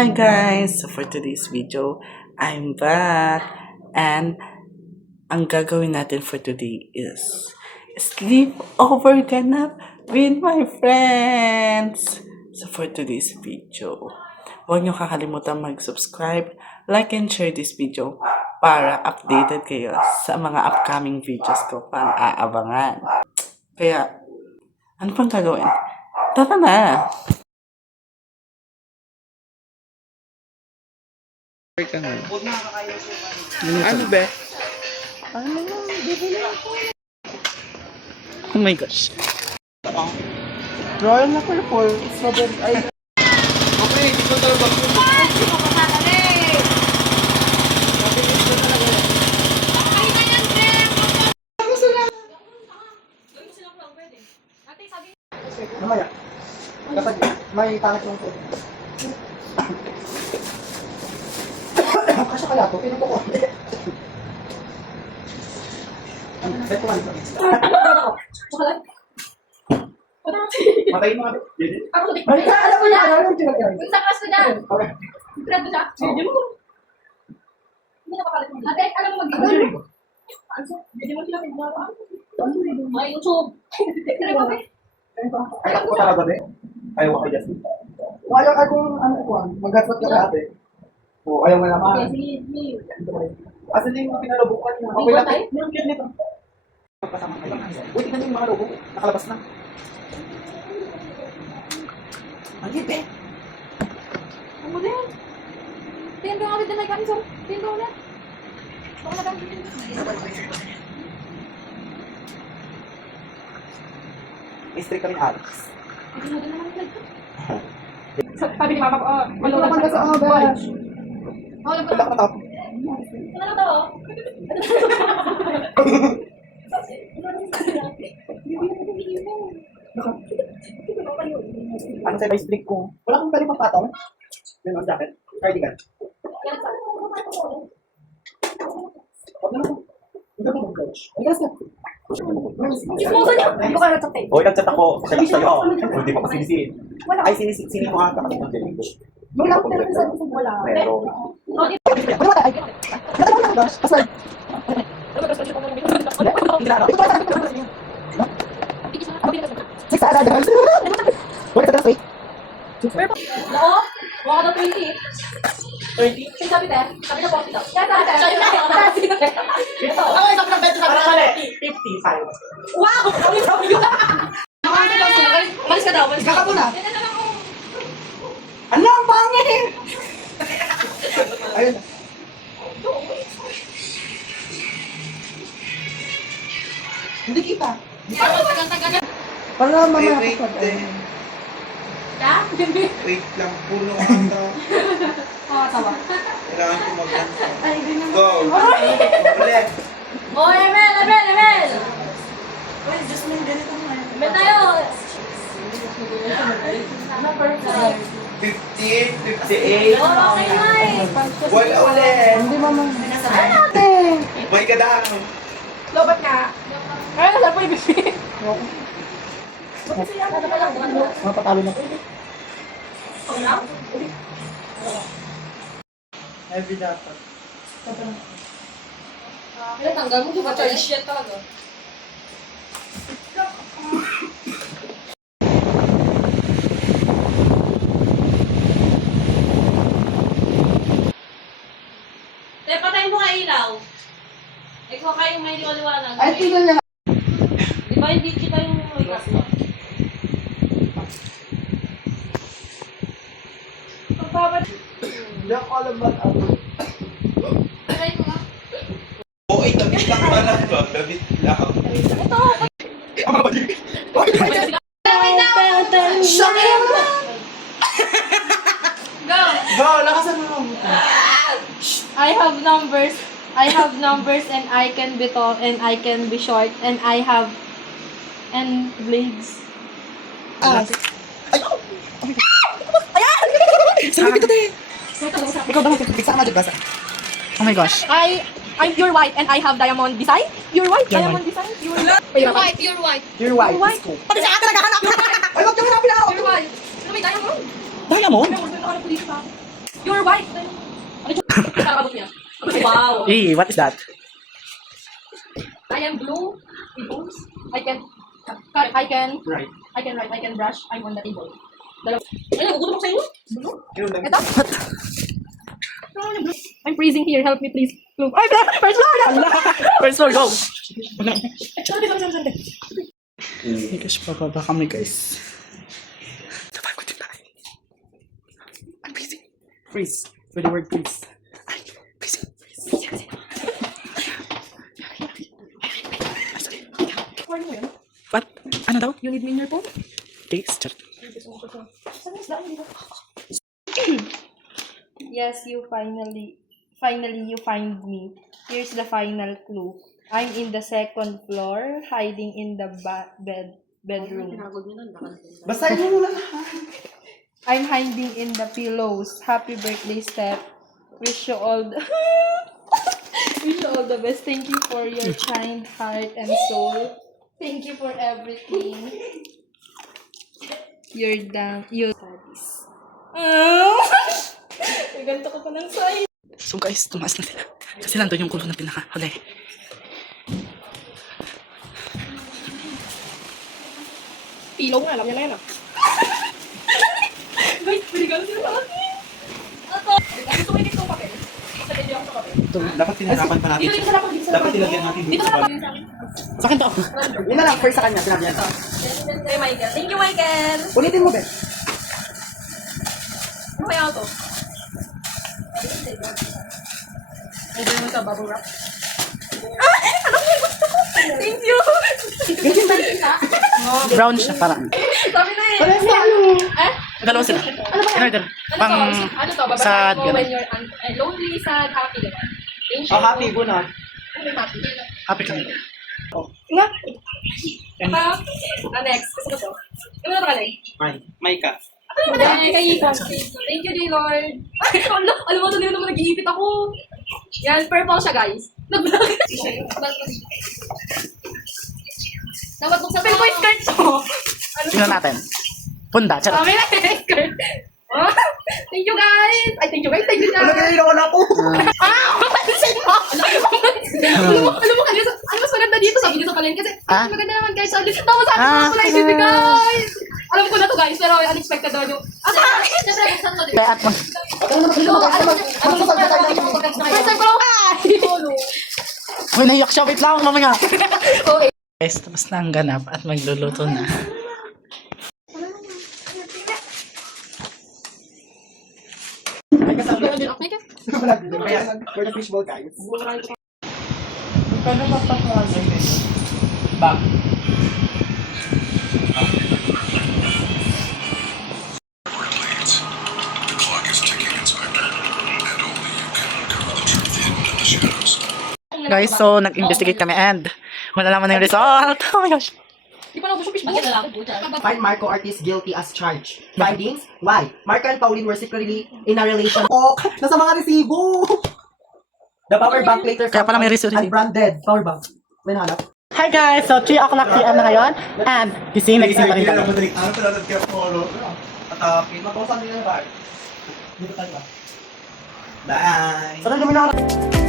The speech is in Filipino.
Hi guys! So for today's video, I'm back and ang gagawin natin for today is sleepover ganap with my friends! So for today's video, huwag niyo kakalimutan mag-subscribe, like and share this video para updated kayo sa mga upcoming videos ko pang aabangan. Kaya, ano pang gagawin? Tara na! Ano ba? Oh my gosh. Royal na purple. Strawberry. Ay. Okay, dito talaga. Mamaya. Kapag may tangit yung food. Kasya kaya ito, pinuto ko. Beto ka nito. Matayin mo nga. Alam mo na. Yung takas ko dyan. Grado siya. Hindi mo. Hindi na pakalit mo. Ate, alam mo mag-video. Hindi mo sila pinagawa. Ay, YouTube. Kaya ba, be? Ayaw ko talaga, be. Ayaw ko kay Justin. Ayaw ako, mag-gasot ka ate. O, ayaw mo naman. Okay, sige. Kasi hindi mo pinalabukan niya. Okay lang. Meron kyan nito. Kasama kayo. Uy, tingnan yung mga logo. Nakalabas na. Ang libe. Ang muli yan. Tingnan ko nga din na kami, sir. Tingnan ko ulit. Baka na kami. May streak kami Alex. Hindi mo din naman like ko. Sabi ni mama ko, Ano naman ka sa besh? Oh, Wala ka matap. ano na to? Ano sa'yo may streak ko? Wala kang pwede magpataw. Yun ang jacket. Cardigan. Huwag na naman. Huwag na naman, coach. Ay, gas na. Hindi ko kaya nagtatay. Hoy, nag-chat ako. Siya sa'yo. Hindi ko pa sinisin. Ay, sini mo nga kapatid ng Jelly. Wala ko pero sa wala. Pero... Ano ba tayo? Pasal. Oo? Wala ka 20. 20? Sabi na, sabi na 40 daw. Sabi na, sabi na. Ako, isang ng beto sabi na 55. Wow! Sabi yun. Malis ka daw, malis ka. Kaka na. Ano ang pangit? Ayun. Hindi kita. Para mamaya Wait, ko Ya? wait lang, puno ata. Oo, tawa. Kailangan ko mag-answer. Ay, ganyan. Go! Ulit! Oh, Emel! Uy, Jasmine, ganito mo. Emel tayo! 50, 58. Oh, okay, May! Wala ulit! Hindi mama. Boy ka daw! Lobat nga. Ay, nasa po yung bibi. Mapatalo na. Heavy dapat. Ilan tanggal mo? Diba choice yan talaga? Te, patayin mo ka ilaw. Ikaw kayong may liwaliwanag. Ay, tingnan niya. Di ba hindi kita yung may gasto? Hindi ako alam ba't ako. Try mo nga. Oo, ay, damit lang talaga. Damit lang. Go! Go, lakasan mo. I have numbers and I can be tall and I can be short and I have and blades. Ay! Sabi kita din. Ikaw daw, bigsa ka basa. Oh my gosh. I'm pure white and I have diamond design. Pure white, diamond design. You're white, you're white. You're white. Pati sa akin naghahanap. Ay, wag niyo hanapin ako. You're white. Ano may diamond? Diamond? Diamond, ano police pa? You're white. Ano yung kakabot niya? Wow. Hey, what is that? I am blue. Tables. I can Right. I can write. I can brush. I'm on the table. Dalawa. Ay, nagugutom ako sa inyo. Blue? Yun lang. Ito? I'm freezing here. Help me, please. Blue. Ay, first floor! First floor, go! Sante. Hey guys, pababa kami guys. Sabay ko din tayo. I'm busy. Freeze. For the word freeze. Ay, busy. Freeze. What? Ano daw? You need me in your phone? Taste. Chat. Yes, you finally you find me. Here's the final clue. I'm in the second floor, hiding in the bedroom. Basahin mo muna. I'm hiding in the pillows. Happy birthday, Steph. Wish you all the wish you all the best. Thank you for your kind heart and soul. Thank you for everything. You're done. You're studies. May ganito ko pa ng sign. So guys, tumaas na sila. Kasi nandun yung kulo na pinakahuli. Pillow nga, alam niya na yan ah. Guys, pinigal sila sa akin. Ato. Gusto ko yung dito papel. Sa video ako sa papel. Dapat pinahirapan pa natin. Dito, dito sa lapag. Dapat ilagyan natin Dito dito sa sa lapag. bag. Sa akin to. Yun na lang, first sa kanya, sinabi niya. Hey, Michael. Thank you, Michael. Ulitin mo, Ben. Ano kaya ako to? Ito yung sa bubble wrap. Thank you! Brown siya, parang. Sabi na eh! Parehas tayo. Eh? Dalawa sila. In order. Pang Ano to? Babasahin sad, mo gano'n. when you're lonely, sad, happy, diba? Thank you. Oh, happy, Buna. Ano yung happy? happy kami. Nga! Next. Kasi ko to. Yung ano nakalay? Maika. Ano naman kay Ika? Thank you, dear Lord. Ay, alam mo, hindi naman nag-iipit ako. Yan, purple siya, guys. Nag-vlog. Dapat buksan mo yung skirt mo. Tingnan natin. Punda, charot. May skirt. Oh, thank you, guys. Ay, thank you, guys. Thank you, Ano guys. kinailangan ako? Mapansin mo. Alam mo, kanina, ano mas maganda dito? Sabi dito pala kasi, Ah? ay, maganda naman, guys. Sabi dito, sabi ko pala, hindi, guys. Alam ko na to, guys, pero unexpected daw yung... Ah, siyempre, buksan to, Kaya at mag... First time ko lang, Uy, naiyak siya. Wait lang, mamaya. Okay. Guys, tapos na ang ganap at magluluto na. May kasabi. Kaya, for the fishbowl, guys. Kano ba pa bag? The clock is ticking, Inspector, and only you can uncover the truth hidden in the shadows. Guys, so nag-investigate kami and malalaman na yung result. Oh my gosh. Di pa na gusto fishbowl. Find Marco Ortiz guilty as charged. Findings? Why? Marco and Pauline were secretly in a relation. Oh, nasa mga resibo! The power bank later Kaya pala may resibo. unbranded power bank. May nahanap. Hi guys! So 3 o'clock PM na ngayon and gising na gising pa rin kami. Ano pala nag-kaya polo? Atapin. Matusan din na ba? Dito tayo ba? Bye! Sarang kami na